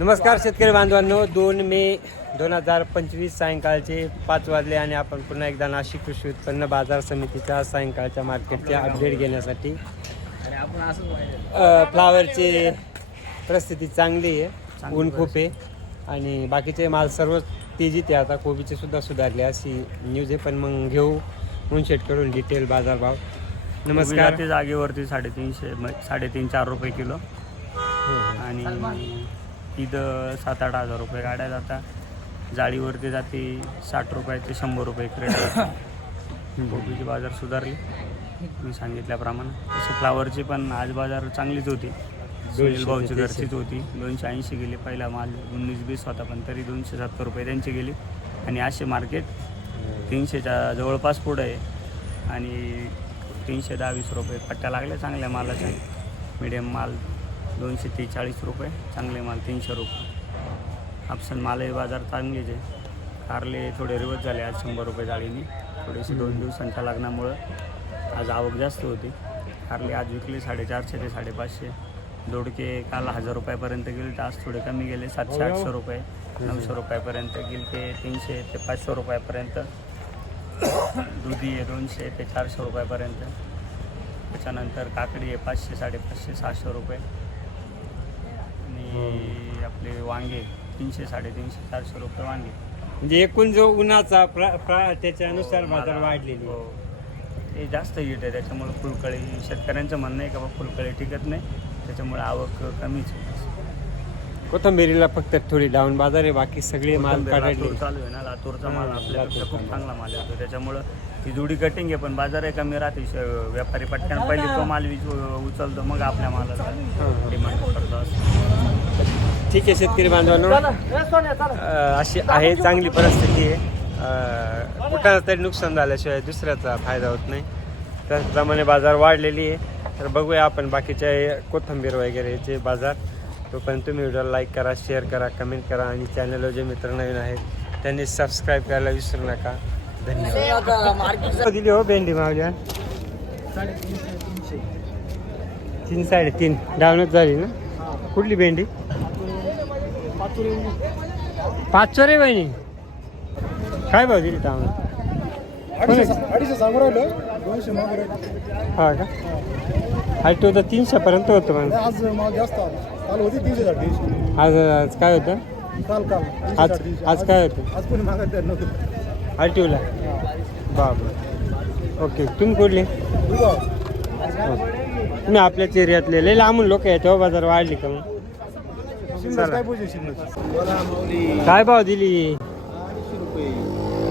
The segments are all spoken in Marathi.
नमस्कार शेतकरी बांधवांनो दोन मे दोन हजार पंचवीस सायंकाळचे पाच वाजले आणि आपण पुन्हा एकदा नाशिक कृषी उत्पन्न बाजार समितीच्या सायंकाळच्या मार्केटचे अपडेट घेण्यासाठी फ्लावरची परिस्थिती चांगली आहे ऊन खूप आहे आणि बाकीचे माल सर्व तेजीत आहे. आता कोबीचे सुद्धा सुधारले अशी न्यूज आहे. पण मग घेऊ मुनशेट करून डिटेल बाजारभाव नमस्कार. ते जागेवरती साडेतीनशे साडेतीन चार रुपये किलो. आणि इथं सात आठ हजार रुपये गाड्या जातात. जाळीवरती जाते साठ रुपये ते शंभर रुपये क्रेट कोबीची बाजार सुधारली. मी सांगितल्याप्रमाणे. तसे फ्लावरची पण आज बाजार चांगलीच होती. सुनील भाऊची घरचीच होती. दोनशे ऐंशी गेली. पहिला माल उन्नीस वीस होता पण तरी दोनशे सत्तर रुपये त्यांची गेली. आणि असे मार्केट तीनशेच्या जवळपास पुढं आहे. आणि तीनशे दहा वीस रुपये पट्ट्या लागल्या चांगल्या मालाच्या. मिडियम माल दोनशे ते चाळीस रुपये चांगले माल तीनशे रुपये. आपसन मालही बाजार चांगलेच आहे. कारले थोडे रिवर्स झाले आज शंभर रुपये जाळीने. थोडेसे दोन दिवसांच्या लग्नामुळं आज आवक जास्त होती. कारले आज विकले साडेचारशे ते साडेपाचशे. दोडके काल हजार रुपयापर्यंत गेले तर आज थोडे कमी गेले. सातशे आठशे रुपये नऊशे रुपयापर्यंत गेले ते तीनशे ते पाचशे रुपयापर्यंत. दुधी आहे दोनशे ते चारशे रुपयापर्यंत. त्याच्यानंतर काकडी आहे पाचशे साडेपाचशे सहाशे रुपये. आपले वांगे तीनशे साडेतीनशे चारशे रुपये वांगे. म्हणजे एकूण जो उन्हाचा प्र- प्र- त्याच्यानुसार बाजार वाढलेली हो. ते जास्त हिट आहे त्याच्यामुळे फुलकळी शेतकऱ्यांचं म्हणणं आहे का बा फुलकळी टिकत नाही त्याच्यामुळे आवक कमीच आहे. कोथंबिरीला फक्त थोडी डाऊन बाजार आहे बाकी सगळे माल कोथिंबीर काढले लातूर चालू आहे ना लातूरचा माल हां, आपल्यापेक्षा लातूरचा खूप माल. चांगला माल येतो त्याच्यामुळं ती जुडी कटिंग आहे पण बाजार आहे कमी राहते श- व्यापारी पटकन पहिले तो माल विच उचलतो मग आपल्या मालाला डिमांड करतो असं. ठीक आहे शेतकरी बांधवांनो. अं, अशी आहे चांगली परिस्थिती आहे. अं, कुठं तरी नुकसान झाल्याशिवाय दुसऱ्याचा फायदा होत नाही. त्याचप्रमाणे बाजार वाढलेली आहे. तर बघूया आपण बाकीच्या कोथंबीर वगैरेचे बाजार. तोपर्यंत तुम्ही व्हिडिओला लाईक करा शेअर करा कमेंट करा. आणि चॅनलवर जे मित्र नवीन आहेत त्यांनी सबस्क्राईब करायला विसरू नका. धन्यवाद. दिली हो भेंडी मावल्या तीन साडेतीन. डाऊनच झाली ना? कुठली भेंडी? पाच रे बहिणी काय भाव दिली मागू राहिलो. हा का? हायट होतं तीनशेपर्यंत होतं म्हणजे आज आज आज काय होतं? काल काल तीनशे आज. आज काय होतं? आरटीओला? बाप ओके तुम्ही कुठले? तुम्ही आपल्याच एरियातले लय लांबून लोक आहे तेव्हा बाजार वाढली का मग? काय भाव दिली?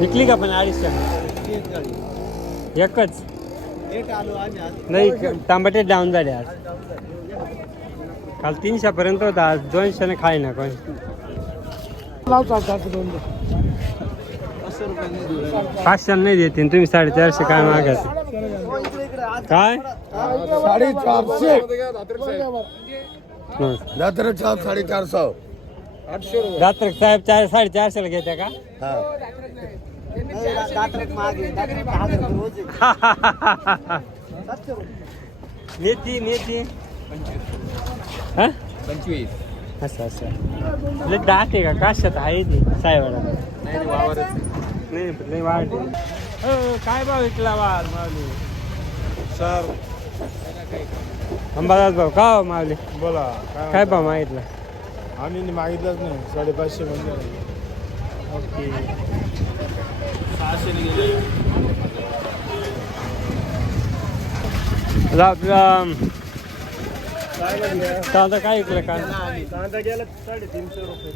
विकली का पण अडीचशे? एकच? नाही तांबटे डाऊन झाले आज. काल तीनशे पर्यंत होता आज दोनशेने खाय ना कोण? पाचशे नाही देते तुम्ही साडेचारशे काय मागायचं काय. दादर चार साडेचार सौ आठशे रुपये रात्र साहेब चार साडेचारशेला घेत्या का? नेती नेती. हा? पंचवीस. असं असं. लय दाट आहे का? काशात आहे ती साहेबाला. नाही लय वाढ आहे. काय भाव विकला वाल मावली सर अंबादास भाऊ का हो बोला काय भाव मागितला? आम्ही मागितलंच नाही साडेपाचशे म्हणजे ओके आपला कांदा काय विकला कांदा? कांदा गेला साडेतीनशे रुपये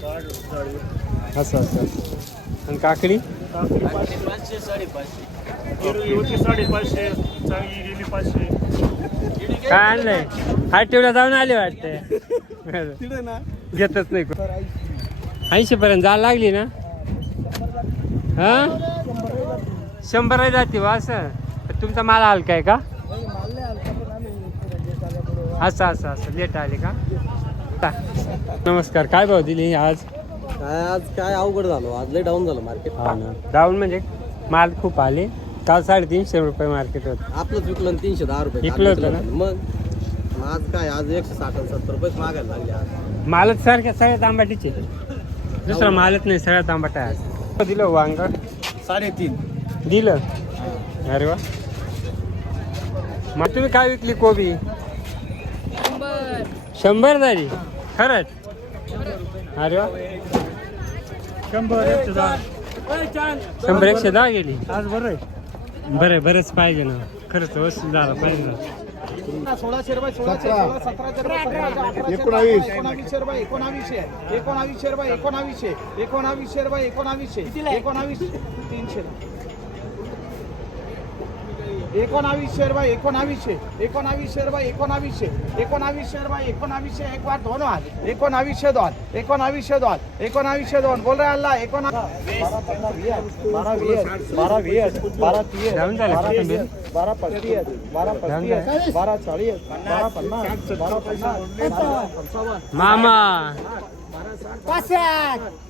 असं असं असं. आणि काकडी? पाचशे. साडेपाचशे होती साडेपाचशे चांगली गेली पाचशे. काय आणलंय? आठवड्यात जाऊन आले वाटते घेतच नाही ऐंशी पर्यंत जायला लागली ना? हा? शंभर जाते वा असं. तुमचा माल हलका का? असं असं असं. लेट आले का? नमस्कार. काय भाव दिली आज? काय आज काय अवघड झालो? आज लय डाऊन झालं मार्केट हा ना. डाऊन म्हणजे? माल खूप आले. काल साडेतीनशे रुपये मार्केट होतं. आपलंच विकलं तीनशे दहा रुपये. विकलं होतं ना? मग मग? आज काय? आज एकशे साठ आणि सत्तर रुपयेच मागायला लागले आज. मालच सारख्या सगळ्यात आंबाटीचे दुसरा मालच नाही सगळ्यात आंबाटा आहे आज. दिलं वांग? साडेतीन. दिलं? अरे वा. मग तुम्ही काय विकली कोबी? शंभर झाली खरंच? अरे वा. शंभर एकशे दहा. शंभर एकशे दहा गेली. आज बरं आहे. बरं बरंच पाहिजे ना. खरंच वसूल झाला पाहिजे ना सोळाशे रुपये सोळाशे सतरा. सोळा सतराशे रुपये सतराशे अठराशे एकोणावीस. एकोणावीसशे रुपये एकोणावीसशे. एकोणावीसशे रुपये एकोणावीसशे. एकोणावीसशे रुपये एकोणावीसशे. एकोणावीस तीनशे. એકોણાવીસ શેરમાં એકોણાવીસે એકોણાવીસ શેરમાં એકોણાવીસે એકોણાવીસ શેરમાં એકોણાવીસે એક વાર ધોનો હાલ એકોણાવીસે દોન એકોણાવીસે દોન એકોણાવીસે દોન બોલ રહ્યા અલ્લાહ એકોણા બારા વીસ બારા વીસ બારા ત્રીસ બારા પચીસ બારા પચીસ બારા ચાલીસ બારા પચાસ બારા પચાસ મામા બારા સાઠ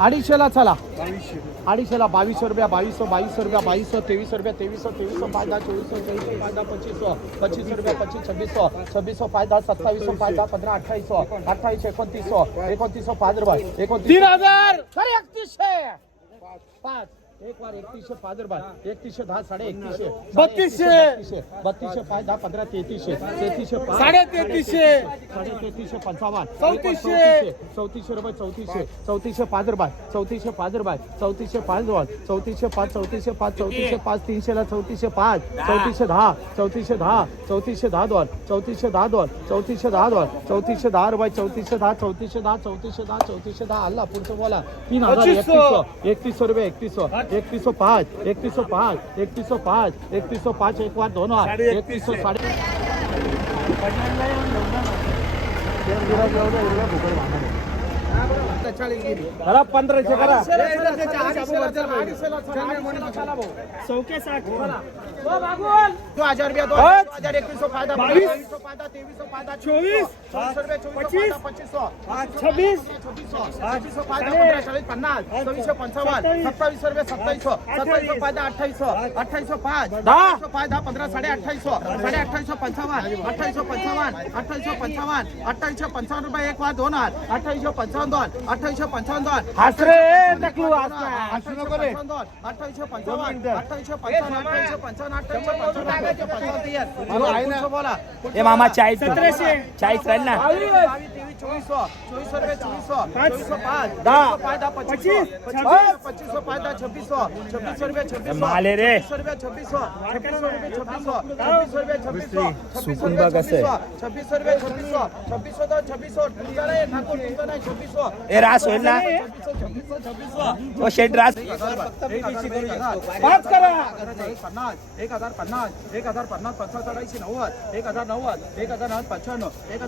अडीचशेला चला. अडीचशेला बावीसशे रुपया बावीसशे बावीसशे रुपया बावीसशे तेवीसशे रुपया तेवीसशे तेवीसशे फायदा चोवीसशे चोवीसशे फायदा पच्चीसशे पच्चीस रुपया पच्चीस छब्बीसशे छब्बीसशे फायदा सत्तावीसशे फायदा पंधरा अठ्ठावीसशे अठ्ठावीस एकोणतीसशे एकोणतीसशे पाच रुपये एकोणतीस तीन हजार! एकतीसशे. पाच. एक बार एकतीसशे पाच रुपये एकतीसशे दहा साडे एकतीसशे. बत्तीसशे. बत्तीसशे पाच दहा पंधरा तेहतीसशे. तेहतीसशे साडे तेहतीसशे. साडे तेहतीसशे पंचावन्न. चौतीसशे. चौतीसशे रुपये चौतीसशे. चौतीसशे पाच रुपये चौतीसशे पाच रुपये चौतीसशे पाच दोन चौतीसशे पाच चौतीसशे पाच चौतीसशे पाच तीनशेला चौतीसशे पाच चौतीसशे दहा चौतीसशे दहा चौतीसशे दहा दोन चौतीसशे दहा दोन चौतीसशे दहा दोन चौतीसशे दहा रुपये चौतीसशे दहा चौतीसशे दहा चौतीसशे दहा चौतीसशे दहा अल्ला पुढचं बोला. तीन हजार एकतीसशे एकतीसशे रुपये એકવીસો પાંચ એકવીસો પાંચ એકવીસો પાંચ એકવીસો પાંચ એક વાર ધોનો એકવીસો સાડી पंधराशे करा. चौके साठ दो फायदा रुपये अट्ठाईस सौ अट्ठाईस सौ पाँच. अट्ठाईस सौ फायदा पंद्रह साढ़े अट्ठाईस सौ साढ़े अट्ठाईस सौ पंचावन अट्ठाईस सौ पंचावन अट्ठाईस सौ पंचावन अट्ठाईस सौ पंचावन रुपये एक बार दोन हाथ अट्ठाईस सौ पंचावन दोन. अट्ठाईस अठ्ठावीसशे पंचावन्न हस रे नकलू हस ना. हसू नको रे. अठ्ठावीसशे पंचावन्न अठ्ठावीसशे पंचावन्न अठ्ठावीसशे पंचावन्न अठ्ठावीसशे पंचावन्न अठ्ठावीसशे पंचावन्न तीस. अरे, आहे ना. बोला हे मामा चाळीस सतराशे चाळीस राहील ना ચોવીસો ચોવીસો રૂપિયા ચોવીસો ચોવીસો પાંચ ચોવીસો પાંચ પચીસો પાંચ છવ્વીસો છવ્વીસો રૂપિયા છવ્વીસો માલે રે છવ્વીસો રૂપિયા છવ્વીસો છવ્વીસો રૂપિયા છવ્વીસો છવ્વીસો રૂપિયા છવ્વીસો છવ્વીસો તો એક હજાર પન્નાસ એક હજાર પન્નાસ પચાસ એક હજાર નવ્વદ એક હજાર નવ્વદ પંચાણું એક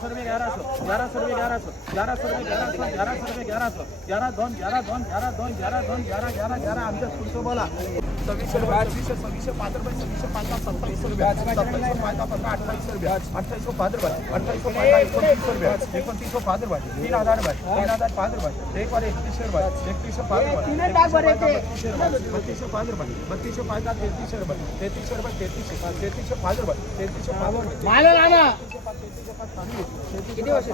ग्यारह सौ ग्यारह सौ रुपये ग्यारह सौ ग्यारह सौ रुपये ग्यारह सौ ग्यारह सौ रुपये ग्यारह सौ ग्यारह सौ रुपये ग्यारह सौ ग्यारह दोन ग्यारह दोन ग्यारह दोन ग्यारह दोन ग्यारह ग्यारह ग्यारह आमच्या पुढचं बोला सव्वीसशे सव्वीसशे सव्वीसशे पाच रुपये सव्वीसशे पाच सत्तावीस रुपये सत्तावीसशे पाच पंधरा अठ्ठावीस रुपये अठ्ठावीसशे पाच रुपये अठ्ठावीसशे पाच एकोणतीस रुपये एकोणतीसशे पाच रुपये तीन हजार रुपये तीन हजार पाच रुपये एक वर एकतीसशे रुपये एकतीसशे पाच रुपये बत्तीसशे पाच रुपये बत्तीसशे पाच दहा तेहतीसशे रुपये तेहतीसशे रुपये तेहतीसशे तेहतीसशे पाच रुपये तेहतीसशे पाच रुपये सव्वीसशे पाच किती वर्ष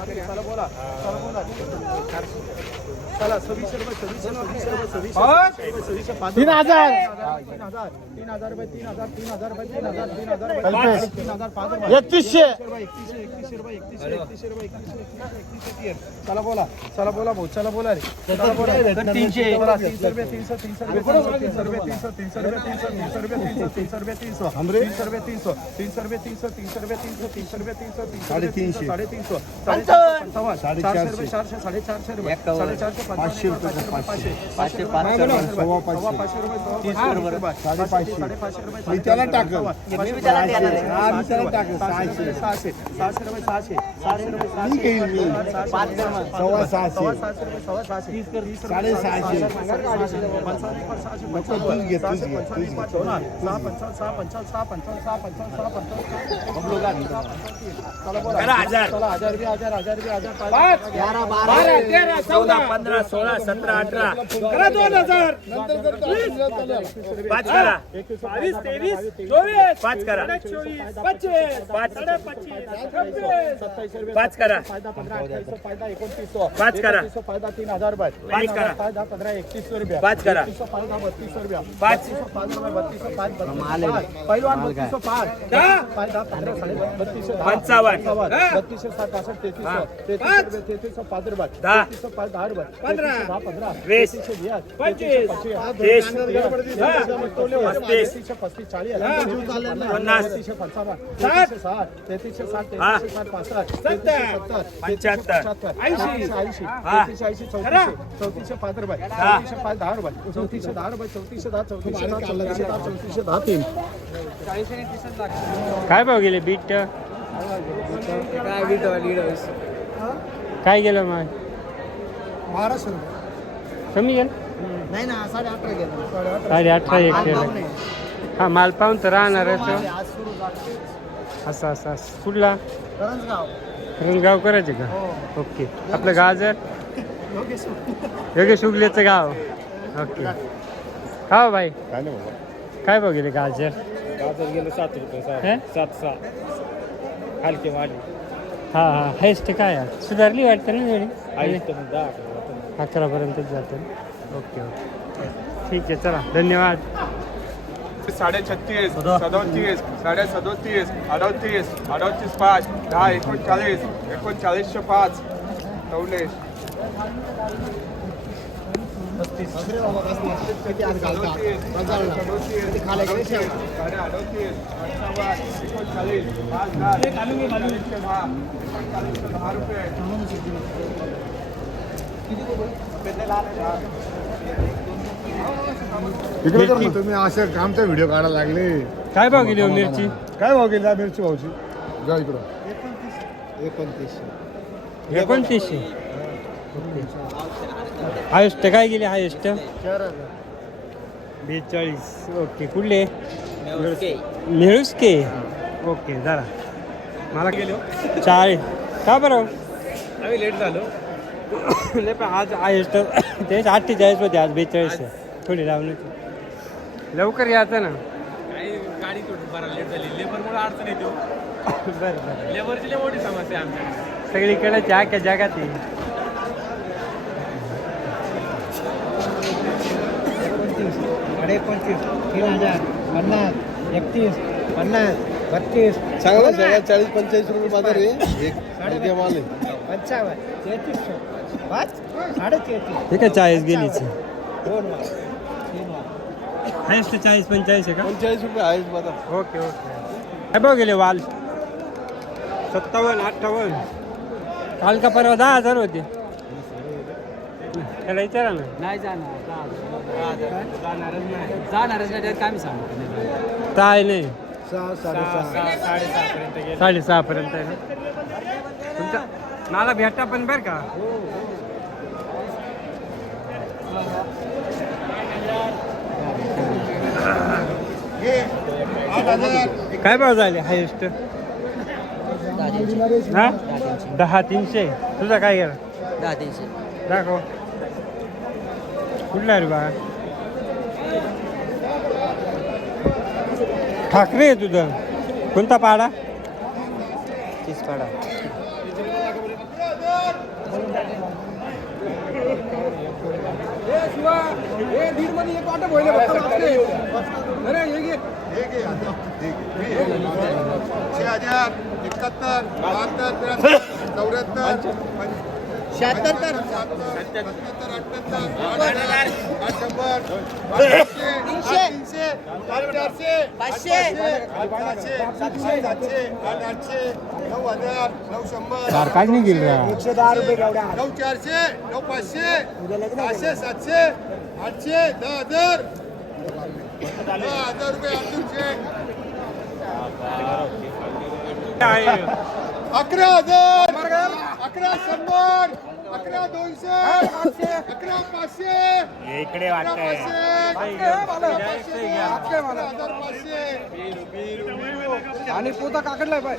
तीन हजार. तीन हजार रुपये तीन हजार तीन हजार रुपये तीन हजार तीन हजार रुपये हजार पाच एकतीसशे एकतीसशे एकतीसशे रुपये एकतीसशे एकतीसशे रुपये एकतीसशे एकतीसशे चला बोला चला बोला भाऊ चला बोला रे चला बोला तीनशे तीनशे रुपये तीनशे तीनशे रुपये तीनशे रुपये तीनशे तीनशे रुपये तीनशे रुपये तीनशे रुपये तीनशे तीनशे रुपये तीनशे तीनशे रुपये तीनशे तीनशे रुपये तीनशे तीनशे रुपये तीनशे तीनशे साडेतीनशे साडेतीनशे साडेतीनशे साडेचारशे रुपये चारशे साडेचारशे रुपये साडेचारशे पाचशे पाचशे पाचशे पाचशे रुपये सव्वा पाचशे रुपये साडेपाचशे रुपये मी त्याला टाकलं. सहाशे, मी त्याला टाकलं. हा, मी त्याला टाकलं. सहाशे सहाशे सहाशे रुपये सहाशे सहाशे रुपये मी घेईल मी. पाच सहाशे, सव्वा सहाशे. सहाशे रुपये सव्वा सहाशे तीस कर वीस साडे सहाशे. नको, तूच घे, तूच घे, पंचावन्न तूच घे. पाच होणार सहा पंचावन्न सहा पंचावन्न सहा पंचावन्न सहा पंचावन्न सहा पंचावन्न चला बोला चला हजार बी हजार हजार बी हजार पाच बारा तेरा चौदा पंधरा सोळा सतरा अठरा करा दोन हजार नंतर करतो पाच करा बावीस तेवीस पाच करा पाच सत्तावीस रुपये पाच करा. फायदा पंधरा अठ्ठावीस फायदा एकोणतीस पाच करा. फायदा तीन हजार रुपये पाच करा. फायदा पंधरा एकतीस रुपये पाच करा. फायदा बत्तीस रुपये पाच. बत्तीस पाच बत्तीस पाच बत्तीस पहिलवान बत्तीस पाच फायदा पंधरा साडे बत्तीस. पंचावन्न. बत्तीसशे सात पासष्ट तेहतीस तेहतीस तेहतीस पाच रुपये दहा. पाच दहा रुपये पंधरा पंधरा वीस पंचवीस. पन्नास. पंच्याहत्तर. ऐंशी. ऐंशी चौतीसशे चौतीसशे पाच रुपये चौतीसशे पाच दहा रुपये चौतीसशे दहा रुपये चौतीसशे दहा चौतीसशे दहा चौतीसशे दहा चौतीसशे दहा तीन. काय भाव गेले? बीट? काय गेलं मग? बाराशे रुपये. कमी गेलं? नाही ना साडे अठरा गेला. साडे अठरा एक केलं हा माल पाहून तर राहणार आहे. आज सुरू झालं. असं असं असं. कुठला? करंजगाव. रंगाव करायचे का? ओके. आपलं गाजर? योगेश उगलेचं गाव. ओके. हो भाई काय नाही बाबा. काय गेले गाजर? गाजर गेले सात रुपये हे? सात सहा हलके वाढले हा हा. हायस्ट काय? आहे? सुधारली वाटतं ना वेळी दहा अकरापर्यंतच जातं. ओके ओके ठीक आहे चला धन्यवाद साडे छत्तीस सदोतीस साडे सदोतीस अडोतीस अडोतीस पाच दहा एकोणचाळीस एकोणचाळीसशे पाच चौलेस सदोतीस सदोतीस साडे अडोतीस एकोणचाळीस पाच दहा एकोणचाळीसशे दहा एकोणचाळीसशे दहा रुपये तर तुम्ही असं आमचा व्हिडिओ काढायला लागले. काय भाव गेली हो मिरची? काय भाव गेला मिरची भाऊची? जा इकडं. एकोणतीसशे. एकोणतीसशे? हायस्ट काय गेले हायस्ट? बेचाळीस. ओके कुठले? मिळूस के. ओके जरा. मला गेलो चाळीस. का बरं? आम्ही लेट झालो. लय पण आज हायस्ट तेच अठ्ठेचाळीस होते आज बेचाळीस आहे. थोडी लावली लवकर यायचं ना गाडी बरा लेट झाली लेबरमुळे अडचण येतो बरं बरं लेबरची लय मोठी समस्या आहे सगळीकडे जाग जगात आहे एकोणतीस तीन हजार पन्नास एकतीस पन्नास बत्तीस चांगला चाळीस पंचेचाळीस रुपये बाजार आहे एक माल आहे. पंचावन्न पाच हे काय चाळीस गेलीच दोन हायस्ट चाळीस पंचाळीस आहे का पंचेचाळीस रुपये आहेच बाजार ओके ओके काय भाव गेले वाल सत्तावन्न अठ्ठावन्न काल का परवा दहा हजार होते त्याला विचारा ना नाही जाणार जाणारच नाही जाणारच नाही त्यात काय मी काय नाही सहा साडेसहा साडेसहापर्यंत गेले साडेसहा पर्यंत आहे ना तुमचा मला भेटा पण बरं का? काय भाव झाले हायेस्ट हा? दहा तीनशे. तुझा काय गेला? दहा तीनशे. दाखव. कुठला रे बा? ठाकरे आहे तुझं. कोणता पाडा? तीस पाडा. छे हजार एकाहत्तर बहात्तर त्र्याहत्तर चौऱ्याहत्तर शहात्तर सत्याहत्तर अठ्याहत्तर आठ शंभर तीनशे चारशे पाचशे आठ सातशे सातशे सातशे आठ आठशे नऊ हजार नऊ शंभर सारखाच नाही गेल एकशे दहा रुपये नऊ चारशे नऊ पाचशे सहाशे सातशे आठशे दहा हजार दहा हजार रुपये अर्जुन अकरा हजार अकरा शंभर अकरा दोनशे अकरा पाचशे इकडे वाटतंय. हजार पाचशे. आणि पोता काकडलाय पाय